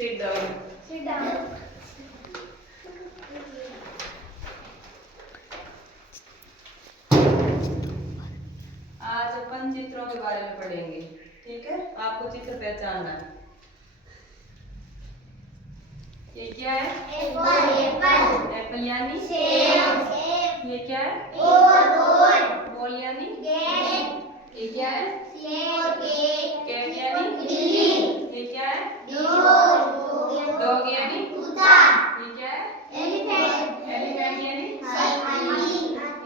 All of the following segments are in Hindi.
Sit down. Sit down. आज अपन चित्रों के बारे में पढ़ेंगे। ठीक है, आपको चित्र पहचानना है। ये क्या है? एप्पल। एप्पल यानी सेब। ये क्या है? बॉल। बॉल यानी कैट। ये क्या है? कैट यानी बिल्ली। ये क्या है? डॉग यानी कुत्ता। ये क्या है? एलिफेंट यानी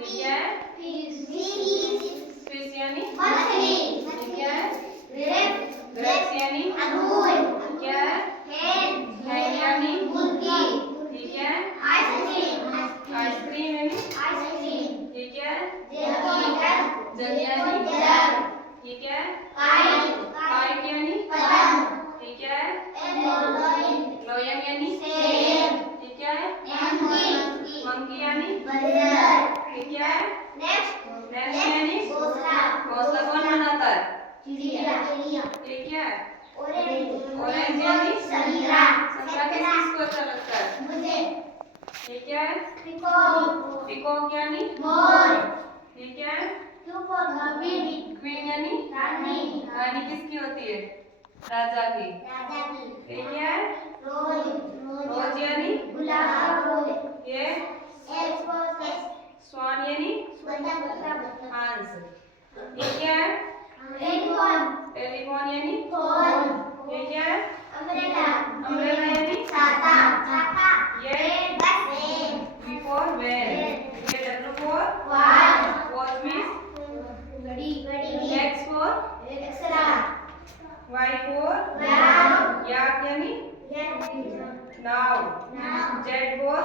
ये क्या है? फिश यानी मछली। ये क्या है? ग्रेप्स यानी अंगूर। क्या है? हैन यानी मुर्गी। ये क्या है? आइसक्रीम यानी ये क्या है? जग यानी जग। ये क्या है? काइट यानी पतंग। ये क्या है? लोयन यानी सेब। ये क्या है? मंकी यानी बंदर। ये क्या है? नेक्स्ट यानी घोंसला कौन बनाता है? चिड़िया। ये क्या है? ऑरेंज यानी संतरा किसको अच्छा लगता है? मुझे ये क्या है? पीकॉक यानी मोर। ये क्या है? क्वीन यानी रानी किसकी होती है? राजा की। ये क्या है? रोज यानी गुलाब। ये स्वान यानी हंस। ये क्या है? टेलीफोन यानी ये क्या है? अम्ब्रेला यानी ये V for van, ये W for watch means X for Y for yak यानी now, Z for